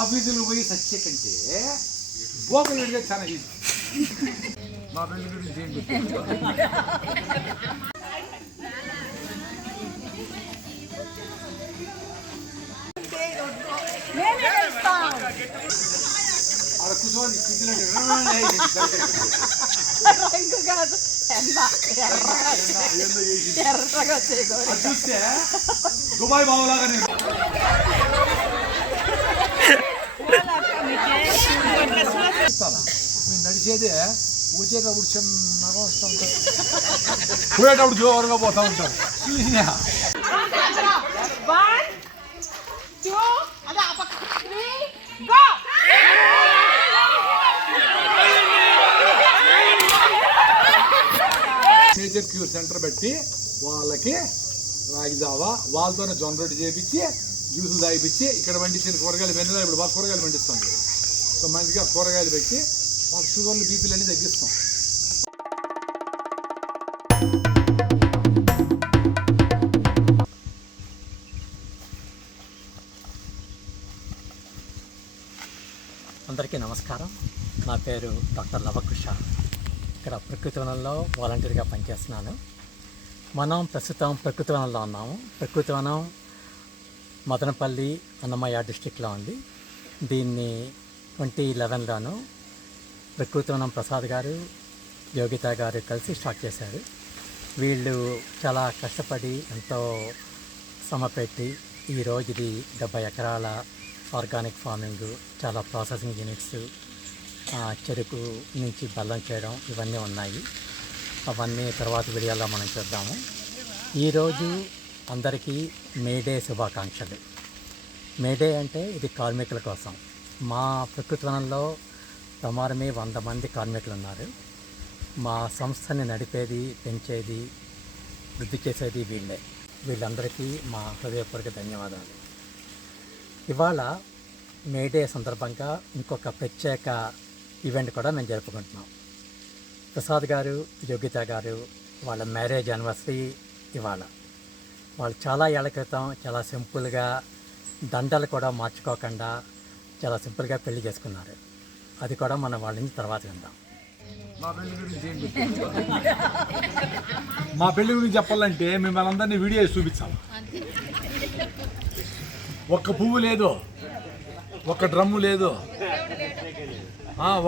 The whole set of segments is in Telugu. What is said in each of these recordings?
ఆఫీసులు పోయి సచ్చే కంటే బోకలు పెడితే చాలా ఈజీ. మా పెళ్లి గురించి ఏం చెప్తాను. అక్కడ కూర్చోని చూస్తే దుబాయ్ బావులాగా నేను నడిచేదే వచ్చేటప్పుడు చిన్నగా వస్తూ ఉంటారు, పోయేటప్పుడు జోరుగా పోతూ ఉంటారు. చూసినా నేచర్ క్యూర్ సెంటర్ పెట్టి వాళ్ళకి రాగి జావా వాళ్ళతోనే జొన్న రొట్టె చేయించి జ్యూసులు తాగిపించి ఇక్కడ పండించిన కూరగాయలు వెన్నెల ఇప్పుడు బాగా కూరగాయలు పండిస్తాం కదా. సో మంచిగా కూరగాయలు పెట్టి వాళ్ళ షుగర్లు బీపీలు అన్నీ తగ్గిస్తాం. అందరికీ నమస్కారం. నా పేరు డాక్టర్ లవకుష. ఇక్కడ ప్రకృతి వనంలో వాలంటీర్గా పనిచేస్తున్నాను. మనం ప్రస్తుతం ప్రకృతి వనంలో ఉన్నాము. ప్రకృతి వనం మదనపల్లి అన్నమయ్య డిస్టిక్లో ఉంది. దీన్ని 2011లోను ప్రకృతి వనం ప్రసాద్ గారు, యోగిత గారు కలిసి స్టార్ట్ చేశారు. వీళ్ళు చాలా కష్టపడి ఎంతో శ్రమ పెట్టి ఈరోజు ఇది 70 ఎకరాల ఆర్గానిక్ ఫార్మింగ్, చాలా ప్రాసెసింగ్ యూనిట్స్, చెరుకు నుంచి బెల్లం చేయడం ఇవన్నీ ఉన్నాయి. అవన్నీ తర్వాత వీడియోలో మనం చూద్దాము. ఈరోజు అందరికీ మేడే శుభాకాంక్షలు. మేడే అంటే ఇది కార్మికుల కోసం. మా ప్రకృతి వనంలో సుమారు 100 మంది కార్మికులు ఉన్నారు. మా సంస్థని నడిపేది, పెంచేది, వృద్ధి చేసేది వీళ్ళే. వీళ్ళందరికీ మా హృదయపూర్వక ధన్యవాదాలు. ఇవాళ మేడే సందర్భంగా ఇంకొక ప్రత్యేక ఈవెంట్ కూడా మేము జరుపుకుంటున్నాం. ప్రసాద్ గారు, యోగిత గారు వాళ్ళ మ్యారేజ్ యానివర్సరీ ఇవాళ. వాళ్ళు చాలా ఏళ్ల క్రితం చాలా సింపుల్గా, దండలు కూడా మార్చుకోకుండా చాలా సింపుల్గా పెళ్లి చేసుకున్నారు. అది కూడా మనం వాళ్ళ నుంచి తర్వాత విందాం. మా పెళ్లి గురించి ఏం చెప్తాను. మా పెళ్లి గురించి చెప్పాలంటే మిమ్మల్ని అందరినీ వీడియో చూపించాలి. ఒక్క పువ్వు లేదు, ఒక్క డ్రమ్ము లేదు,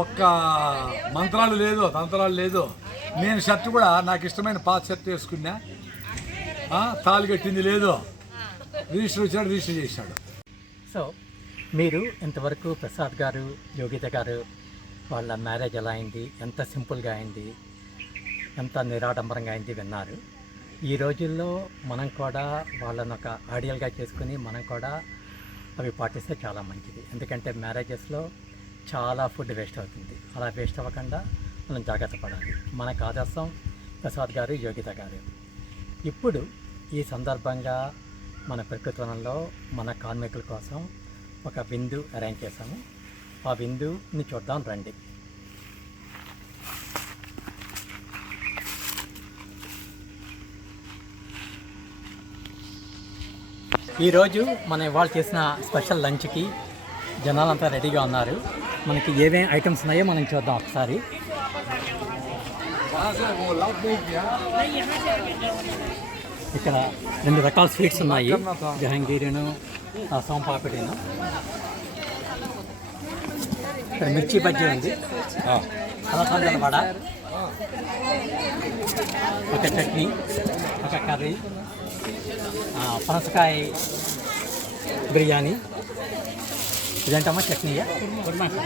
ఒక్క మంత్రాలు లేదు, తంత్రాలు లేదు. నేను షర్ట్ కూడా నాకు ఇష్టమైన పాత షర్ట్ వేసుకున్నా, తాళి కట్టింది లేదు. రిజిస్టర్ వచ్చాడు, రిజిస్టర్ చేశాడు. సో మీరు ఇంతవరకు ప్రసాద్ గారు, యోగిత గారు వాళ్ళ మ్యారేజ్ ఎలా అయింది, ఎంత సింపుల్గా అయింది, ఎంత నిరాడంబరంగా అయింది విన్నారు. ఈ రోజుల్లో మనం కూడా వాళ్ళని ఒక ఐడియల్గా చేసుకుని మనం కూడా అవి పాటిస్తే చాలా మంచిది. ఎందుకంటే మ్యారేజెస్లో చాలా ఫుడ్ వేస్ట్ అవుతుంది. అలా వేస్ట్ అవ్వకుండా మనం జాగ్రత్త పడాలి. మనకు ఆదర్శం ప్రసాద్ గారు, యోగిత గారు. ఇప్పుడు ఈ సందర్భంగా మన ప్రకృతి వనంలో మన కార్మికుల కోసం ఒక విందు అరేంజ్ చేశాము. ఆ విందుని చూద్దాం రండి. ఈరోజు మనం ఇవాళ చేసిన స్పెషల్ లంచ్కి జనాలంతా రెడీగా ఉన్నారు. మనకి ఏమేమి ఐటమ్స్ ఉన్నాయో మనం చూద్దాం ఒకసారి. ఇక్కడ 2 రకాల స్వీట్స్ ఉన్నాయి, జహాంగీరును, సోంపాపిడిను. ఇక్కడ మిర్చి బజ్జీ ఉంది, అలసందల వడ, ఒక చట్నీ, ఒక కర్రీ, పనసకాయ బిర్యానీ. ఇదేంటమ్మా చట్నీయా?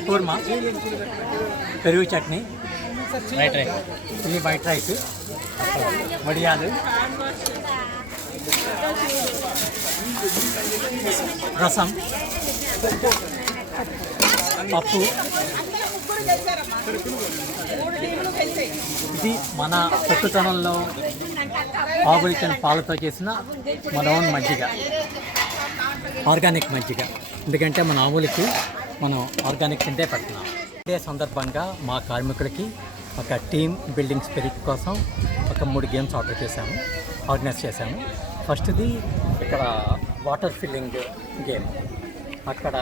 కూర్మా, పెరుగు చట్నీ, వైట్ రైస్, ఇది వైట్ రైస్, వడియాలు, రసం, పప్పు. ఇది మన ప్రకృతనంలో ఆవులిచ్చిన పాలతో చేసిన మన ఓన్ మజ్జిగ, ఆర్గానిక్ మజ్జిగ. ఎందుకంటే మన ఆవులకి మనం ఆర్గానిక్ తింటే పెడుతున్నాం. ఇదే సందర్భంగా మా కార్మికులకి ఒక టీమ్ బిల్డింగ్ స్పిరిట్ కోసం ఒక 3 గేమ్స్ ఆర్గనైజ్ చేశాము. ఫస్ట్ది ఇక్కడ వాటర్ ఫిల్లింగ్ గేమ్. అక్కడ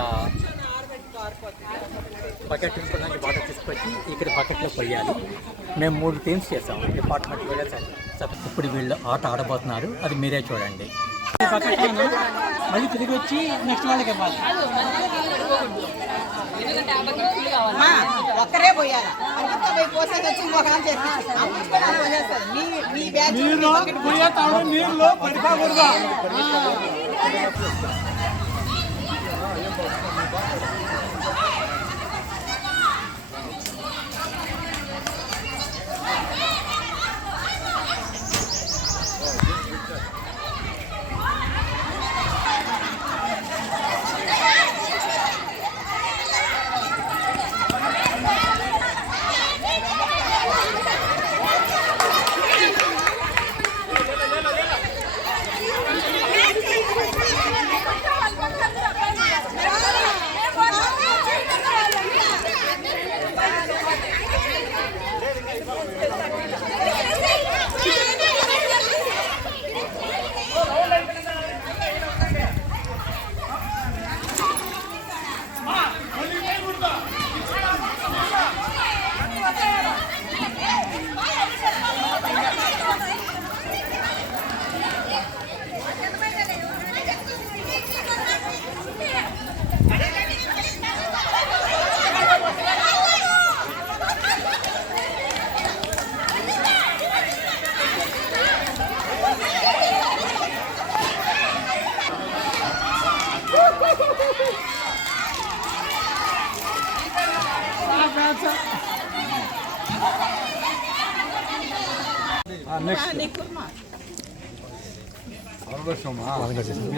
బకెట్ నింపడానికి వాటర్ తీసుకొచ్చి ఇక్కడ బకెట్లో పోయాలి. మేము 3 టీమ్స్ చేసాం డిపార్ట్మెంట్ కూడా. ఇప్పుడు వీళ్ళు ఆట ఆడబోతున్నారు, అది మీరే చూడండి. బకెట్లోనే మళ్ళీ తిరిగి వచ్చి నెక్స్ట్ వాళ్ళకి ఇవ్వాలి. ఒక్కరే పోయాలి. మీ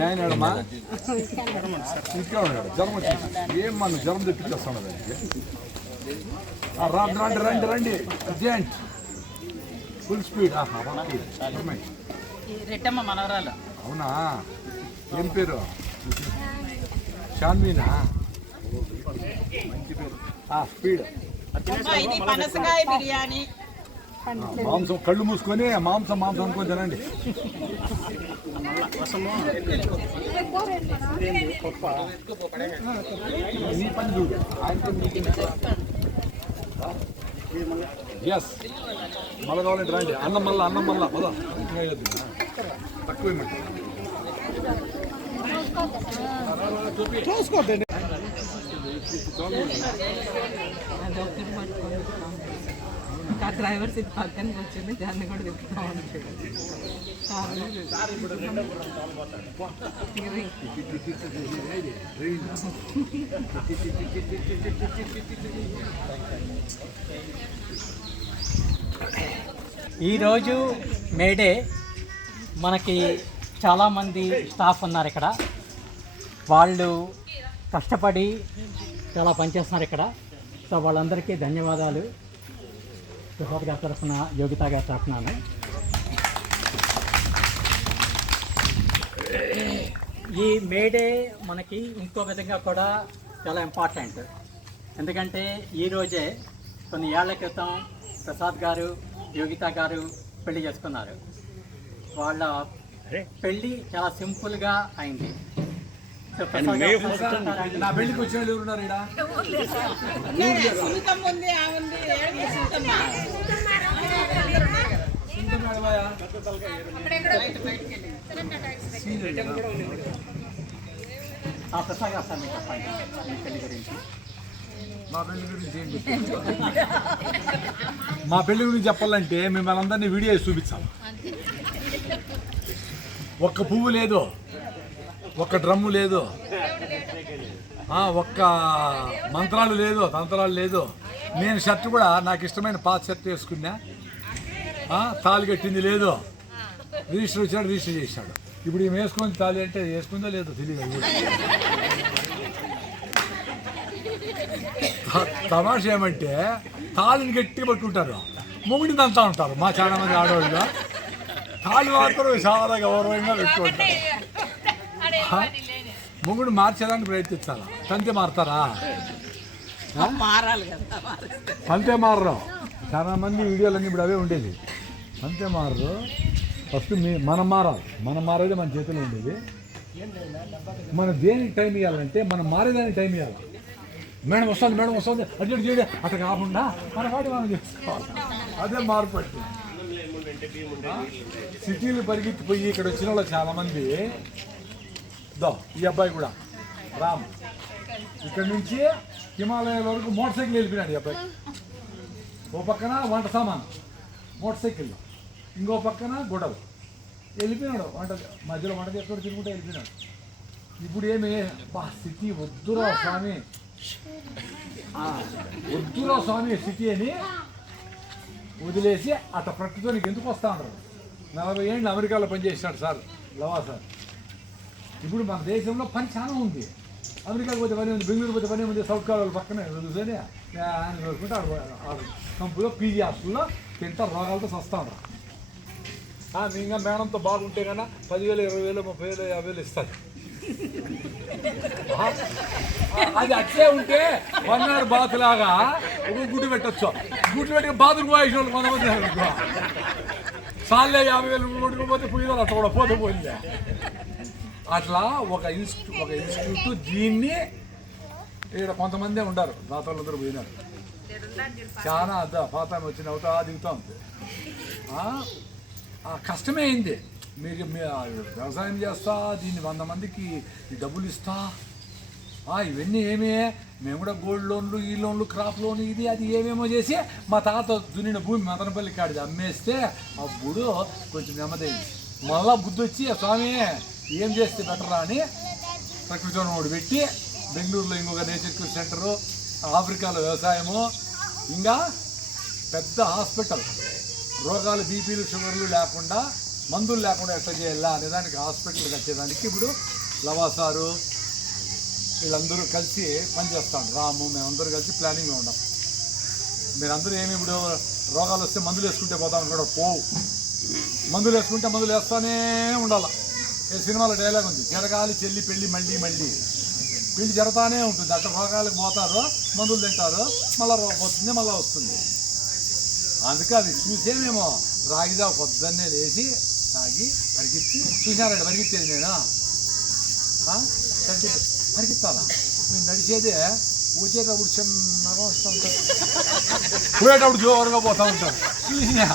ఆయన ఏడమ్మా ఇంటికే ఉన్నాడు, జ్వరం వచ్చేసి. ఏం మన జ్వరం తెప్పించేస్తాడు దానికి. రండి రండి రండి, అర్జెంట్, ఫుల్ స్పీడ్. రెట్టమ్మ మనవరాలు. అవునా, ఏం పేరు? షాన్వీనా? మంచి పేరు. స్పీడ్. ఇది పనసకాయ బిర్యానీ. మాంసం కళ్ళు మూసుకొని మాంసం అనుకొని తినండి. నీ పని చూడు. ఎస్, మళ్ళీ కావాలంటే రండి. అన్నం మళ్ళా పదా తక్కువ చూసుకోండి. డ్రైవర్ సీట్ పక్కన వచ్చింది, దాన్ని కూడా తిప్పుతా ఉంటాడు. ఈరోజు మేడే మనకి చాలామంది స్టాఫ్ ఉన్నారు ఇక్కడ. వాళ్ళు కష్టపడి చాలా పనిచేస్తున్నారు ఇక్కడ. సో వాళ్ళందరికీ ధన్యవాదాలు. ప్రసాద్ గారి తరఫున, యోగిత గారి తరఫున. ఈ మేడే మనకి ఇంకో విధంగా కూడా చాలా ఇంపార్టెంట్. ఎందుకంటే ఈరోజే కొన్ని ఏళ్ల క్రితం ప్రసాద్ గారు, యోగిత గారు పెళ్లి చేసుకున్నారు. వాళ్ళ పెళ్ళి చాలా సింపుల్గా అయింది. నా పెళ్లికి వచ్చిన వాళ్ళు ఎవరున్నారు ఇక్కడ? ప్రసాద్ గారు సార్, మీకు చెప్పండి మీ పెళ్లి గురించి. మా పెళ్లి గురించి ఏం చెప్పాలి? మా పెళ్లి గురించి చెప్పాలంటే మిమ్మల్ని అందరినీ వీడియో వేసి చూపించాలి. ఒక్క పువ్వు లేదు, ఒక్క డ్రమ్ము లేదు, ఒక్క మంత్రాలు లేదు, తంత్రాలు లేదు. నేను షర్ట్ కూడా నాకు ఇష్టమైన పాత షర్ట్ వేసుకున్నా. తాళి కట్టింది లేదు. రిజిస్టర్ వచ్చాడు, రిజిస్టర్ చేశాడు. ఇప్పుడు ఈమె వేసుకొని తాళి అంటే వేసుకుందో లేదో తెలియదు. తమాష ఏమంటే తాళిని గట్టిగా పట్టుకుంటారు, మొగుడిని అంతా ఉంటారు. మా చాలా మంది ఆడవాళ్ళు తాళి మాత్రం చాలా గౌరవంగా పెట్టుకుంటారు. మొగుడు మార్చేదానికి ప్రయత్నించాలా? తంతే మారుతారా? అంతే మారరు. చాలా మంది వీడియోలన్నీ ఇప్పుడు అవే ఉండేది. అంతే మారరు. ఫస్ట్ మనం మారాలి. మనం మారేది మన చేతిలో ఉండేది. మనం దేనికి టైం ఇవ్వాలంటే మనం మారేదానికి టైం ఇవ్వాలి. మేడం వస్తుంది అటు చేయడం అట్లా కాకుండా మన వాటి మనం చేసుకోవాలి. అదే మార్పు అంటే సిటీలు పరిగెత్తిపోయి ఇక్కడ వచ్చిన వాళ్ళు చాలామంది ఈ అబ్బాయి కూడా రామ్ ఇక్కడ నుంచి హిమాలయాల వరకు మోటార్ సైకిల్ వెళ్ళిపోయినాడు. ఈ అబ్బాయి ఓ పక్కన వంట సామాన్ మోటార్ సైకిల్, ఇంకో పక్కన గొడవ వెళ్ళిపోయినాడు. మధ్యలో వంట చేసుకుంటూ తిరుగుకుంటూ వెళ్ళిపోయినాడు. ఇప్పుడు ఏమి సిటీ వద్దురా స్వామి, వద్దురా స్వామి సిటీ అని వదిలేసి అట్లా ప్రకృతితో నీకు ఎందుకు వస్తా ఉంటారు. 40 ఏళ్ళు అమెరికాలో పనిచేసినాడు సార్ లవా సార్. ఇప్పుడు మన దేశంలో పని చాలా ఉంది. అమెరికాకి పోతే పని ఉంది, బెంగళూరు పోతే పని ఉంది, సౌత్ కాలువల పక్కనే చూసుకొని ఆయన చూసుకుంటే కంపులో పీజీ హాస్టల్లో తింటా రోగాలతో వస్తూ ఉంటారు. ఇంకా మేడంతో బాగుంటే కన్నా 10,000, 20,000, 30,000, 50,000 ఇస్తారు. అది అట్లే ఉంటే 1 hour బాత్ లాగా ఒక గుడ్డు పెట్టచ్చు. గుడ్డు పెట్టి బాత్రూమ్ పోయేసిన వాళ్ళు కొంతమంది సార్లే 50,000 కొట్టుకుపోతే పోయినారు. అట్లా కూడా పోతే పోయింది. అట్లా ఒక ఇన్స్టిట్యూట్ దీన్ని ఇక్కడ కొంతమందే ఉంటారు. దాతలందరూ పోయినారు. చాలా పాత వచ్చిన అవుతా దిగుతూ ఉంది. కష్టమే అయింది. మీరు వ్యవసాయం చేస్తా, దీన్ని 100 మందికి డబ్బులు ఇస్తా, ఇవన్నీ ఏమే మేము కూడా గోల్డ్ లోన్లు, ఈ లోన్లు, క్రాప్ లోన్, ఇది అది ఏమేమో చేసి మా తాత దున్నిన భూమి మదనపల్లి కాడిది అమ్మేస్తే అప్పుడు కొంచెం నెమ్మదైంది. మళ్ళా బుద్ధి వచ్చి స్వామి ఏం చేస్తే బెటరా అని ప్రకృతి ఒకటి పెట్టి బెంగళూరులో ఇంకొక నేచర్ క్యూర్ సెంటరు, ఆఫ్రికాలో వ్యవసాయము, ఇంకా పెద్ద హాస్పిటల్, రోగాలు బీపీలు షుగర్లు లేకుండా, మందులు లేకుండా ఎట్లా చేయాలా అనేదానికి హాస్పిటల్ కట్టేదానికి ఇప్పుడు లవా సారు వీళ్ళందరూ కలిసి పనిచేస్తాం. రాము మేమందరూ కలిసి ప్లానింగ్లో ఉన్నాం. మీరందరూ ఏమి ఇప్పుడు రోగాలు వస్తే మందులు వేసుకుంటే పోతాం కూడా పోవు. మందులు వేసుకుంటే మందులు వేస్తూనే ఉండాలి. ఏ సినిమాలో డైలాగ్ ఉంది, జరగాలి చెల్లి పెళ్ళి మళ్ళీ మళ్ళీ. పెళ్ళి జరుగుతూనే ఉంటుంది. అట్లా రోగాలకు పోతారు, మందులు తింటారు, మళ్ళీ రోగం వస్తుంది, మళ్ళీ వస్తుంది. అందుకే అది చూసేమేమో రాగిదా పొద్దున్నే లేచి తాగి పరిగెత్తి చూసినారండి. పరిగెత్తేది నేను పరిగెత్తాలా? మీరు నడిచేదే వచ్చేటప్పుడు చిన్నగా వస్తూ ఉంటారు, పోయేటప్పుడు జోరుగా పోతూ ఉంటారు. చూసినా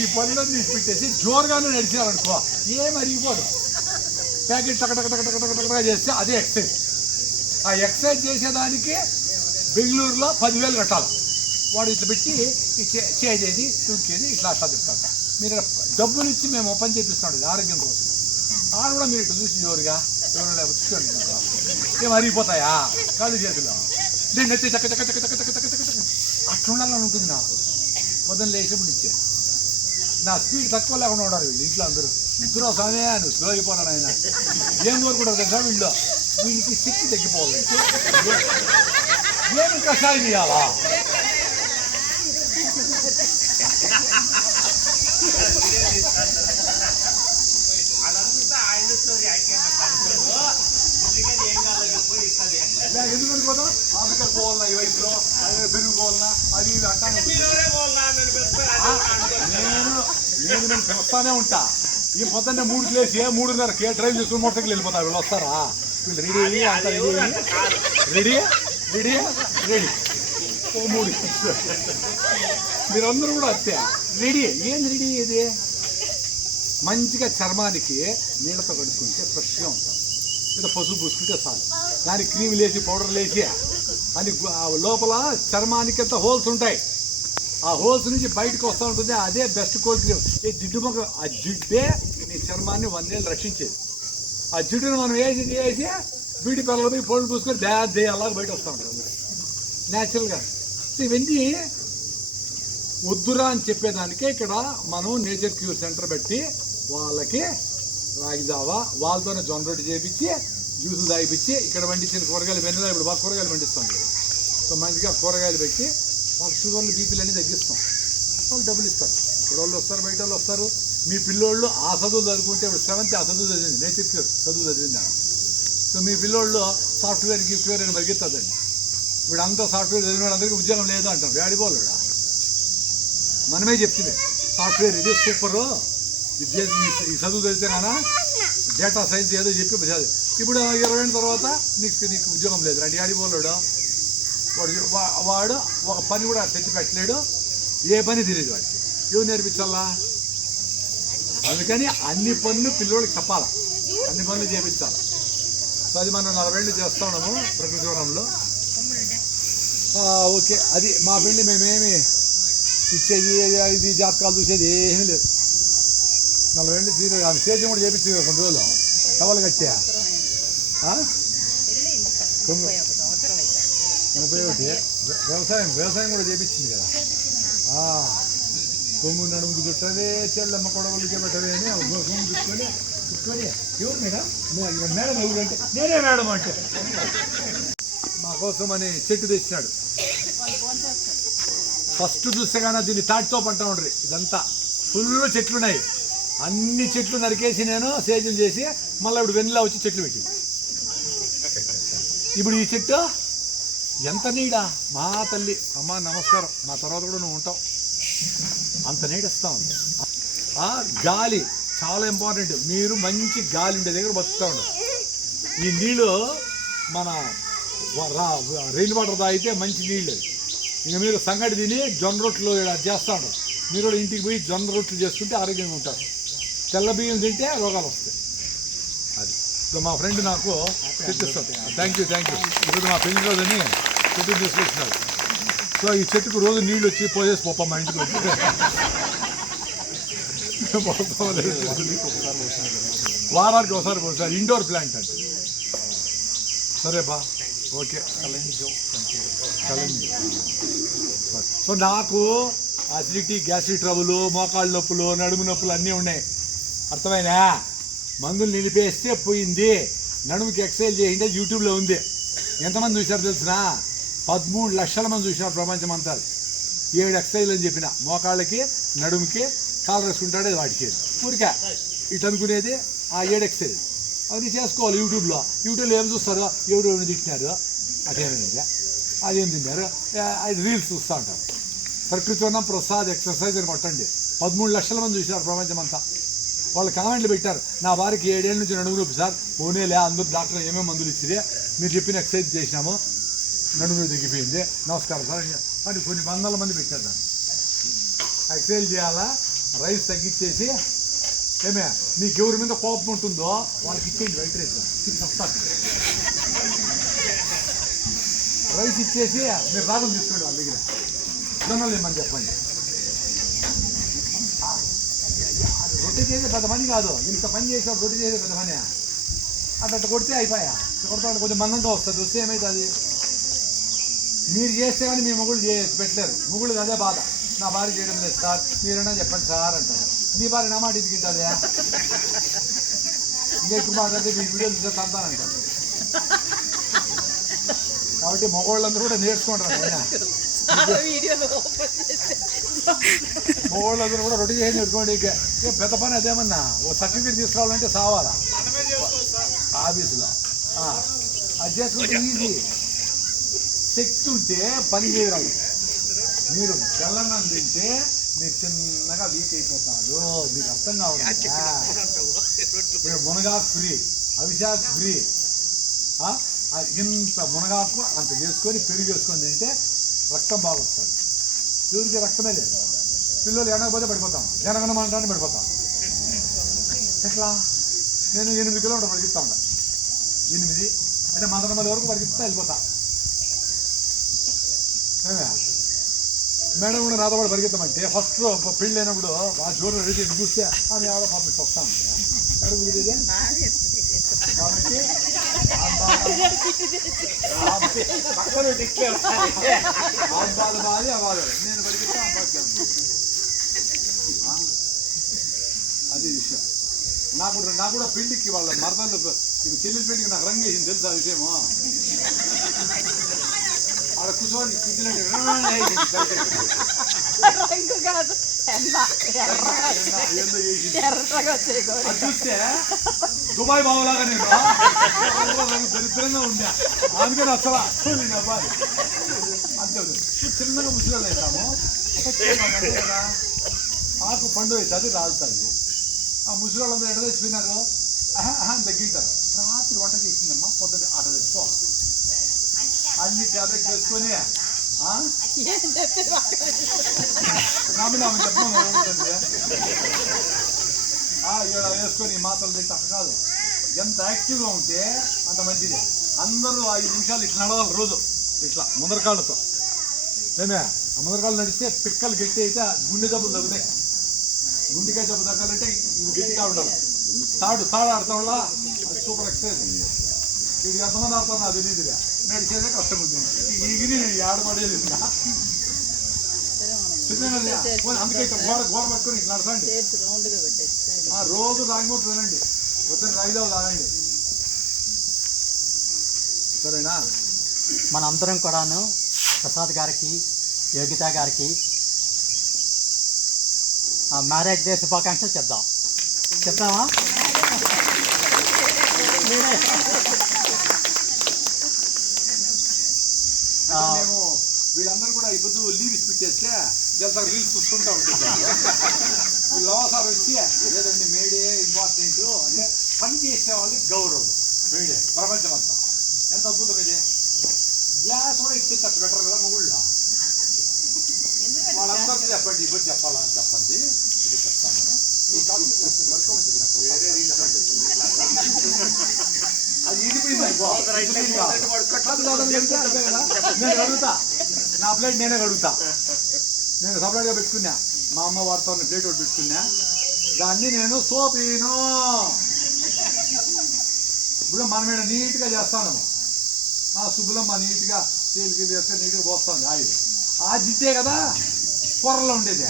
ఈ పనులన్నీ తీసి పెట్టేసి జోరుగానే నడిచారనుకో ఏం అరిగిపోదు. ప్యాకెట్ టకటకటకటకటకటగా చేస్తే అదే ఎక్సైజ్. ఆ ఎక్సైజ్ చేసేదానికి బెంగళూరులో 10,000 కట్టాలి. వాడు ఇట్లా పెట్టి చేసేది తూకేది ఇట్లా అట్లా తింటారు. మీరు డబ్బులు ఇచ్చి మేము పని చేపిస్తున్నాడు ఆరోగ్యం కోసం. ఆడు కూడా మీరు ఇట్లా చూసి జోరుగా ఎవరైనా వచ్చుకుంటున్నారు. ఏం అరిగిపోతాయా కాళ్ళు చేతిలో? నేను ఎత్తి చక్క చక్క చక్క చక్క చక్క చక్క చక్క అట్లా ఉండాలని ఉంటుంది నాకు. పొద్దున్న లేచినప్పుడు ఇచ్చే నా స్పీడ్ తక్కువ లేకుండా ఉన్నారు వీళ్ళు ఇంట్లో అందరూ. ఇద్దరు స్వామి నువ్వు స్లో అయిపోతాడు ఆయన. ఏం కోరుకుంటారు తెలుసా వీళ్ళు? వీళ్ళకి శక్తి తగ్గిపోవాలి. ఏమి కషాయం ఇవ్వాలా? ఎందుకు అనుకోదాం? ఆఫ్రికాకి పోవాలన్నా, ఈ వయసులో అదే పెరిగిపోవాలన్నా, అది ఇది అంటాను. నేను పిలుస్తానే ఉంటా. ఈ పొద్దున్నే 3 లేచి 3:30 డ్రైవ్ చేసుకుని మోటార్ సైకిల్ వెళ్ళిపోతారు. వీళ్ళు వస్తారా? వీళ్ళు రెడీ అంతా రెడీ రెడీ రెడీ ఓ 3 మీరందరూ కూడా వస్తే రెడీ. ఏంది రెడీ? ఇది మంచిగా చర్మానికి నీళ్ళతో కడుక్కుంటే ఫ్రెష్గా ఉంటాం. లేదా పసుపు పూసుకుంటే చాలు. దానికి క్రీమ్ లేచి పౌడర్ లేచి అని లోపల చర్మానికి అంతా హోల్స్ ఉంటాయి. ఆ హోల్స్ నుంచి బయటకు వస్తూ ఉంటుంది. అదే బెస్ట్ కోల్డ్ క్రీమ్. ఈ జిడ్డు మొక్క, ఆ జిడ్డే నీ చర్మాన్ని 100 ఏళ్ళు రక్షించేది. ఆ జిడ్డును మనం వేసి బ్యూటీ పార్లర్ పోయి పౌడర్ పూసుకొని అలాగే బయట వస్తూ ఉంటుంది న్యాచురల్గా. ఇవన్నీ వద్దురా అని చెప్పేదానికే ఇక్కడ మనం నేచర్ క్యూర్ సెంటర్ పెట్టి వాళ్ళకి రాగి జావా వాళ్ళతోనే జొన్న రొట్టె చేయించి జ్యూసులు తాగిపించి ఇక్కడ పండించిన కూరగాయలు వెన్నెల ఇప్పుడు బాగా కూరగాయలు పండిస్తాం కదా. సో మంచిగా కూరగాయలు పెట్టి వాళ్ళ షుగర్లు బీపీలు అన్నీ తగ్గిస్తాం. వాళ్ళు డబ్బులు ఇస్తారు. ఇక్కడ వాళ్ళు వస్తారు, బయట వాళ్ళు వస్తారు. మీ పిల్లోళ్ళు ఆ చదువు చదువుకుంటే ఇప్పుడు 7th ఆ చదువు చదివింది, నేచర్ క్యూర్ చదువు చదివింది. సో మీ పిల్లోళ్ళు సాఫ్ట్వేర్ గిఫ్ట్వేర్ అని పరిగెత్తదండి. ఇప్పుడు అంతా సాఫ్ట్వేర్ చదివిన అందరికీ ఉద్యోగం లేదు అంటాం. వేడిపోలేడా? మనమే చెప్తుంది సాఫ్ట్వేర్ ఇది సూపరు, ఇది ఈ చదువు చదివితే నానా డేటా సైన్స్ ఏదో చెప్పి ఇప్పుడు 20 ఏళ్ళ తర్వాత నీకు ఉద్యోగం లేదు రండి అడిపోలేడు వాడు ఒక పని కూడా తెచ్చి పెట్టలేడు, ఏ పని తెలియదు వాడికి. ఎవరు నేర్పించాలా? అందుకని అన్ని పనులు పిల్లోళ్ళకి చెప్పాలి, అన్ని పనులు చేయించాలి. సో అది మనం 40 ఏళ్ళు చేస్తూ ఉన్నాము ప్రకృతి వనంలో. ఓకే, అది మా పెళ్ళి మేమేమి ఇచ్చేది ఇది జాతకాలు చూసేది ఏమీ లేదు. 40 ఏళ్ళు తీరు స్టేజ్ కూడా చేయించింది 2 రోజులు టవలు కట్టా 31. వ్యవసాయం కూడా చేయించింది కదా. కొంగు నడుముకు చుట్టవే చెల్లమ్మ కొడవలికి పెట్టవే అని కొంగు చుట్టుకొని ఎవరు మేడం మేడం ఎవరంటే నేనే మేడం అంటే మా కోసం అని చెట్టు తెచ్చినాడు. ఫస్ట్ చూస్తే కానీ దీన్ని తాటితో పంట ఉండ్రి. ఇదంతా ఫుల్ చెట్లున్నాయి, అన్ని చెట్లు నరికేసి నేను సేద్యం చేసి మళ్ళీ ఇప్పుడు వెన్నెలా వచ్చి చెట్లు పెట్టి ఇప్పుడు ఈ చెట్టు ఎంత నీడా మా తల్లి అమ్మ నమస్కారం, మా తర్వాత కూడా నువ్వు ఉంటావు, అంత నీడేస్తా ఉంది. గాలి చాలా ఇంపార్టెంట్. మీరు మంచి గాలి ఉండే దగ్గర బతుకుతూ ఉండదు. ఈ నీళ్ళు మన రెయిన్ వాటర్ తాగితే మంచి నీళ్ళు. ఇంక మీరు సంగటి తిని జొన్న రొట్టెలు చేస్తూ ఉంటారు. మీరు కూడా ఇంటికి పోయి జొన్న రొట్టెలు చేసుకుంటే ఆరోగ్యంగా ఉంటారు. తెల్ల బియ్యం తింటే రోగాలు వస్తాయి. అది ఇప్పుడు మా ఫ్రెండ్ నాకు తెచ్చిస్తాడు. Thank you. ఇప్పుడు మా పెళ్లి రోజుని చెట్టు తీసుకొచ్చినారు. సో ఈ చెట్టుకు రోజు నీళ్ళు వచ్చి పోసేసి పోప మా ఇంటికి వచ్చి వారానికి ఒకసారి ఇండోర్ ప్లాంట్ అంటే. సరే బా, ఓకే. సో నాకు అసిడిటీ, గ్యాస్ట్రిక్ ట్రబుల్, మోకాళ్ళ నొప్పులు, నడుము నొప్పులు అన్నీ ఉన్నాయి. అర్థమైనా? మందులు నిలిపేస్తే పోయింది. నడుముకి ఎక్సర్సైజ్ చేయండి, యూట్యూబ్లో ఉంది. ఎంతమంది చూశారు తెలిసిన? 13 లక్షల మంది చూసినారు ప్రపంచం అంతా. 7 ఎక్సర్సైజ్లు అని చెప్పిన, మోకాళ్ళకి, నడుముకి, కాలు వేసుకుంటాడే వాటికి ఊరికే ఇటు అనుకునేది. ఆ 7 ఎక్సర్సైజ్ అవన్నీ చేసుకోవాలి. యూట్యూబ్లో ఏం చూస్తారు? ఎవరు తిట్టినారు, అదేమైంది, అదేం తిన్నారు, అది రీల్స్ చూస్తూ ఉంటారు. ప్రకృతి వనం ప్రసాద్ ఎక్సర్సైజ్ అని కొట్టండి, 13 లక్షల మంది చూసినారు ప్రపంచం అంతా. వాళ్ళు కామెంట్లు పెట్టారు, నా వారికి 7 ఏళ్ళ నుంచి నడుము నొప్పి సార్, పోనేలే అందరూ డాక్టర్ ఏమేమి మందులు ఇచ్చిరే, మీరు చెప్పిన ఎక్సర్సైజ్ చేసినాము, నడుము తగ్గిపోయింది, నమస్కారం సార్ అని కొన్ని వందల మంది పెట్టారు. దాన్ని ఎక్సర్సైజ్ చేయాలా, రైస్ తగ్గించేసి ఏమే మీకు ఎవరి మీద కోపం ఉంటుందో వాళ్ళకి ఇచ్చేయండి. వైట్ రైస్ వస్తారు, రైస్ ఇచ్చేసి మీరు రాగం తీసుకోండి వాళ్ళ దగ్గర. జొన్నలు ఏమని చెప్పండి. రొట్టె చేసే పెద్ద పని కాదు, ఇంత పని చేసినా రొట్టె చేసే పెద్ద పని. అట్లా కొడితే అయిపోయా, కొడతా కొంచెం మందంగా వస్తుంది. వస్తే ఏమవుతుంది? మీరు చేస్తే కానీ మీ మొగుళ్ళు పెట్టలేరు. మొగుళ్ళకి అదే బాధ, నా భార్య చేయడం లేదు సార్, మీరైనా చెప్పండి సార్ అంటారు. మీ భార్య నా మాట ఇది తింటుందే, ఇంకా ఎక్కువ మాట్లాడితే మీ వీడియోలు చూసే తంతానంటారు. కాబట్టి మగవాళ్ళందరూ కూడా నేర్చుకుంటారు. మగవాళ్ళందరూ కూడా రొట్టె చేసి నేర్చుకోండి. ఇక పెద్ద పని అదేమన్నా ఓ సర్టిఫికేట్ తీసుకురావాలంటే సావాలా ఆఫీసులో. అది చేసుకుంటే ఈజీ. శక్తి ఉంటే పని చేయరాదు. మీరు తెల్లన్నం తింటే మీరు చిన్నగా వీక్ అయిపోతారు. మీకు అర్థం కావాలి. మునగాకు ఫ్రీ, అవిశాఖ ఫ్రీ. ఇంత మునగాకు అంత చేసుకొని పెరుగు చేసుకొని తింటే రక్తం బాగా వస్తుంది. ఎవరికి రక్తమే లేదు. పిల్లలు ఎనకపోతే పడిపోతాం, జనగణమంటాన్ని పడిపోతాం. ఎట్లా? నేను 8 కిలోమీటర్లు పరిగెత్తా ఉంటా. 8 అంటే మందనమల్లి వరకు పరిగెత్తా వెళ్ళిపోతా. మేడం కూడా నాతో పాటు పరిగెత్తామంటే ఫస్ట్ పెళ్ళి అయినప్పుడు ఆ జోరు రెడీ చూస్తే అది ఎవడో పాపం వస్తా ఉంటే అడుగు కాబట్టి నేను పరిగెత్తా అది విషయం. నాకు కూడా పెళ్లికి వాళ్ళ మరదలు ఇది చెల్లెలు పెళ్లికి నాకు రంగు వేసింది తెలుసు ఆ విషయము. అక్కడ కూర్చోండి చూస్తే దుబాయ్ బావులాగా నేను దరిద్రంగా ఉందా. అందుకని అసలు అబ్బాయి అంతే చిన్నగా ముసలి వేస్తాము. ఆకు పండు అవుతుంది, రాలుతుంది. ఆ ముసలి వాళ్ళందరూ ఎడ తెచ్చిపోయినారు. తగ్గింటారు. రాత్రి వంట చేసిందమ్మా, పొద్దున్న ఆట తెచ్చుకో అన్ని ట్యాబ్లెట్ వేసుకొని నామినామని చెప్పండి వేసుకొని మాత్రలు తింటే అక్కడ కాదు. ఎంత యాక్టివ్గా ఉంటే అంత మంచిది. అందరూ 5 నిమిషాలు ఇట్లా నడవాలి రోజు, ఇట్లా ముందరకాళ్ళతో. ఏమే ఆ ముందరకాళ్ళు నడిస్తే పిక్కలు గట్టి అయితే గుండె జబ్బులు తగ్గుతాయి. గుండెకాయ జబ్బు తగ్గాలంటే ఇది గట్టిగా ఉండాలి. తాడు ఆడతాం వల్ల అది సూపర్ ఎక్సర్సైజ్. ఇది ఎంతమంది ఆడతారు నాకు తెలియదుగా, నడిచేదే కష్టం ఉంది. ఈ గిరి ఆడపడేది అందుకే ఇట్లా గోర పట్టుకొని ఇట్లా నడచండి. రోజు రాగిమూట తినండి, పొద్దున్న రాగిదావు తాగండి, సరేనా? మనందరం కూడాను ప్రసాద్ గారికి, యోగిత గారికి మ్యారేజ్ డే శుభాకాంక్షలు చెప్తామా? మేము వీళ్ళందరూ కూడా ఇప్పుడు లీవ్ ఇప్పించేస్తే జల్సా రీల్స్ చూసుకుంటూ ఉంటుంది. వీళ్ళు అవసరం వచ్చి లేదండి మేడే ఇంపార్టెంట్, అంటే పని చేసే వాళ్ళకి గౌరవం. మేడే ప్రపంచం అంతా ఎంత అద్భుతం ఇది. గ్లాస్ కూడా ఇస్తే బెటర్ కదా మొగుళ్ళ. వాళ్ళందరికీ చెప్పండి, ఇప్పుడు చెప్పాలని చెప్పండి, ఇప్పుడు చెప్తాను. అది నేను అడుగుతా, నా ప్లేట్ నేనే కడుగుతా. నేను సపరేట్గా పెట్టుకున్నా, మా అమ్మ వాడుతా ఉన్న ప్లేట్ ఒకటి పెట్టుకున్నా, దాన్ని నేను సోపీను. ఇప్పుడు మనం మీద నీట్గా చేస్తాను. శుభ్రంగా నీట్గా తేలికి చేస్తే నీట్గా పోస్తుంది ఆయిల్. ఆ జిడ్డే కదా కూరలో ఉండేది,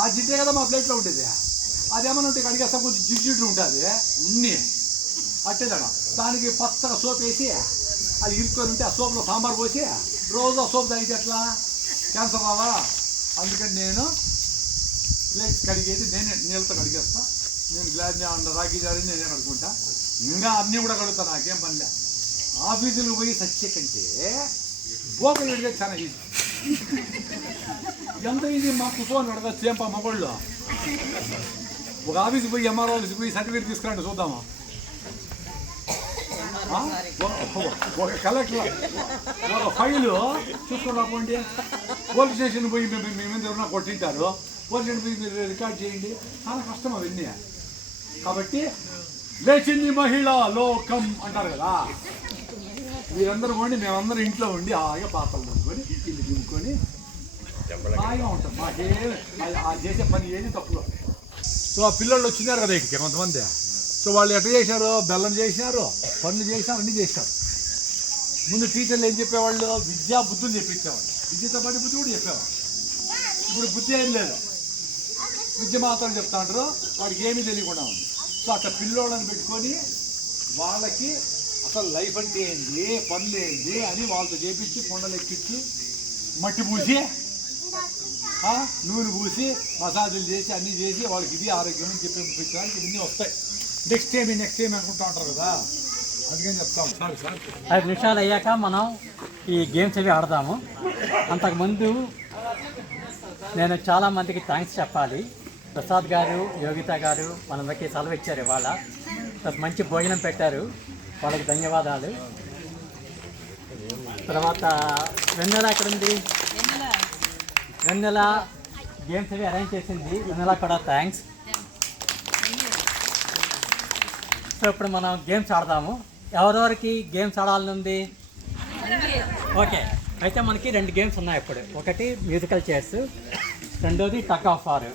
ఆ జిడ్డే కదా మా ప్లేట్లో ఉండేది. అదేమన్నా ఉంటే కడిగేస్తాం, కొంచెం జిడ్డు ఉంటుంది ఉన్ని అట్టేదడ. దానికి పచ్చగా సోప్ వేసి అది ఇరుక్కొని ఉంటే ఆ సోప్లో సాంబార్ పోసి రోజు ఆ సోప్ తాగితే ఎట్లా క్యాన్సర్ రావా? అందుకని నేను ప్లేట్ కడిగేది నేనే నీళ్ళతో కడిగేస్తా. నేను గ్లాస్ రాగి జారి నేనే కడుక్కుంటా. ఇంకా అన్నీ కూడా కడుగుతా, నాకేం పనిలే. ఆఫీసులు పోయి సచ్చే కంటే బోకలు అడిగే చాలా ఈజీ. ఎంత ఈజీ మా కూర్చొని అడగచ్చు ఏంపా మగోళ్ళు. ఒక ఆఫీస్కి పోయి ఎంఆర్ఓ ఆఫీస్కి పోయి సర్టిఫికేట్ తీసుకురండి చూద్దామా? ఒక కలెక్టర్ ఒక ఫైలు చూసుకొని రాకండి. పోలీస్ స్టేషన్ పోయి మీ మీద ఎవరన్నా కొట్టింటారు, పోలీస్ స్టేషన్ పోయి మీరు రికార్డ్ చేయండి. చాలా కష్టం అవన్నీ. కాబట్టి లేచింది మహిళ లోకం అంటారు కదా. మీరందరూ పోండి, మేమందరం ఇంట్లో ఉండి హాయిగా పాత్రలు పట్టుకొని ఇల్లు దింపుకొని హాయిగా ఉంటాం. మాకే ఆ చేసే పని ఏది తప్పుగా. సో ఆ పిల్లలు వచ్చినారు కదా ఇక్కడికి కొంతమంది. సో వాళ్ళు ఎట్లా చేశారు, బెల్లం చేసినారు, పనులు చేసినారు, అన్నీ చేసినారు. ముందు టీచర్లు ఏం చెప్పేవాళ్ళు, విద్యా బుద్ధులు చెప్పించేవాళ్ళు. విద్యతో పాటు బుద్ధి కూడా చెప్పేవాళ్ళు. ఇప్పుడు బుద్ధి ఏం లేదు, విద్య మాత్రం చెప్తా ఉంటారు, వాడికి ఏమీ తెలియకుండా ఉంది. సో అట్లా పిల్లోళ్ళని పెట్టుకొని వాళ్ళకి అసలు లైఫ్ అంటే ఏంది, పనులు ఏంది అని వాళ్ళతో చేపించి కొండలు ఎక్కించి మట్టి పూసి నూనె పూసి మసాజులు చేసి అన్నీ చేసి వాళ్ళకి ఇది ఆరోగ్యం అని చెప్పి పంపించడానికి ఇవన్నీ వస్తాయి. నెక్స్ట్ టైం అనుకుంటా ఉంటారు కదా, అందుకని చెప్తాం. సార్ 5 నిమిషాలు అయ్యాక మనం ఈ గేమ్స్ అవి ఆడదాము. అంతకుముందు నేను చాలామందికి థ్యాంక్స్ చెప్పాలి. ప్రసాద్ గారు, యోగిత గారు మనందరికీ సెలవు ఇచ్చారు. ఇవాళ మంచి భోజనం పెట్టారు, వాళ్ళకి ధన్యవాదాలు. తర్వాత వెన్నెల ఎక్కడుంది? వెన్నెల గేమ్స్ అవి అరేంజ్ చేసింది, వెన్నెల కూడా థ్యాంక్స్. సో ఇప్పుడు మనం గేమ్స్ ఆడదాము. ఎవరెవరికి గేమ్స్ ఆడాలని ఉంది? ఓకే, అయితే మనకి 2 గేమ్స్ ఉన్నాయి ఇప్పుడు. ఒకటి మ్యూజికల్ చైర్స్, రెండోది tug of war.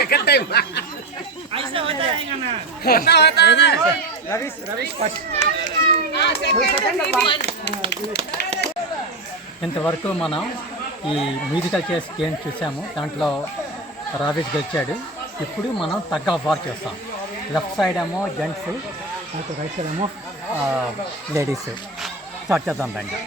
Second time ఇంతవరకు మనం ఈ మ్యూజికల్ చేస్ గేమ్ చూసాము. దాంట్లో రావిస్ గెలిచాడు. ఇప్పుడు మనం టగ్ ఆఫ్ వార్ చేస్తాం. లెఫ్ట్ సైడ్ ఏమో జెంట్స్, మీకు రైట్ సైడ్ ఏమో లేడీస్. స్టార్ట్ చేద్దాం రండి.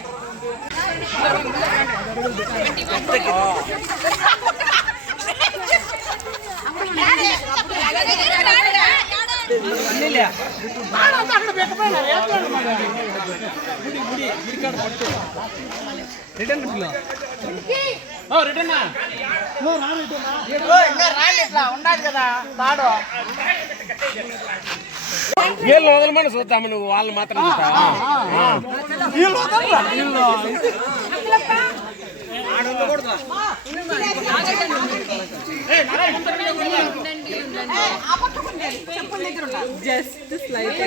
వీళ్ళు వదలమని చూద్దాము, నువ్వు వాళ్ళు మాత్రం చూస్తావా? జస్ట్ స్లైడ్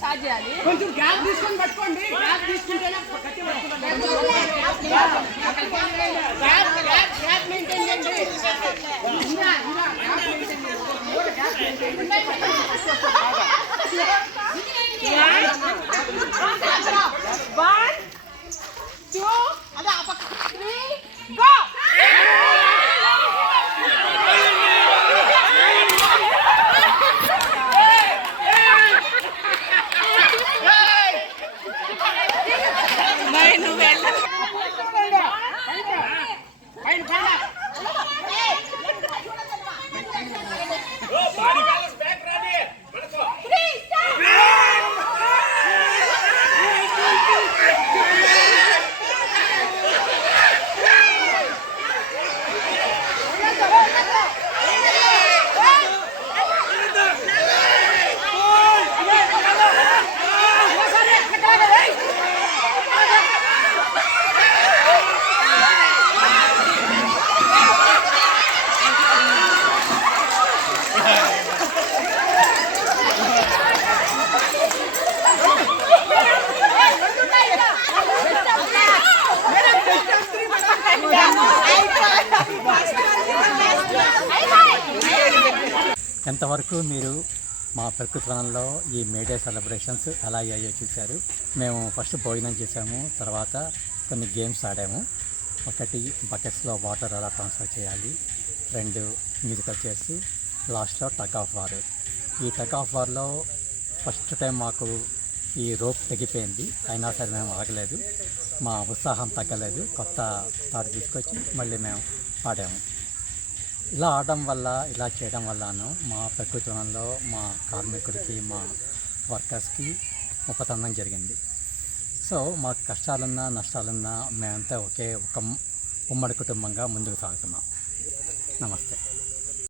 స్టార్ట్ చేయాలి. కొంచెం గ్యాప్ తీసుకొని పట్టుకోండి. గ్యాప్ తీసుకుంటేనే One, two, three, go! ఎంతవరకు మీరు మా ప్రకృతి వనంలో ఈ మేడే సెలబ్రేషన్స్ ఎలా అయ్యాయో చూశారు. మేము ఫస్ట్ భోజనం చేసాము, తర్వాత కొన్ని గేమ్స్ ఆడాము. ఒకటి బకెట్స్లో వాటర్ ఎలా ట్రాన్స్ఫర్ చేయాలి, 2 మ్యూజికల్ చైర్స్, లాస్ట్లో టగ్ ఆఫ్ వార్. ఈ టగ్ ఆఫ్ వార్లో ఫస్ట్ టైం మాకు ఈ రోప్ తెగిపోయింది. అయినా సరే మేము ఆగలేదు, మా ఉత్సాహం తగ్గలేదు. కొత్త తాడు తీసుకొచ్చి మళ్ళీ మేము ఆడాము. ఇలా ఆడడం వల్ల, ఇలా చేయడం వల్లను మా ప్రకృతి వనంలో మా కార్మికుడికి, మా వర్కర్స్కి ఉపశమనం జరిగింది. సో మా కష్టాలున్నా నష్టాలున్నా మేమంతా ఒక ఉమ్మడి కుటుంబంగా ముందుకు సాగుతున్నాం. నమస్తే.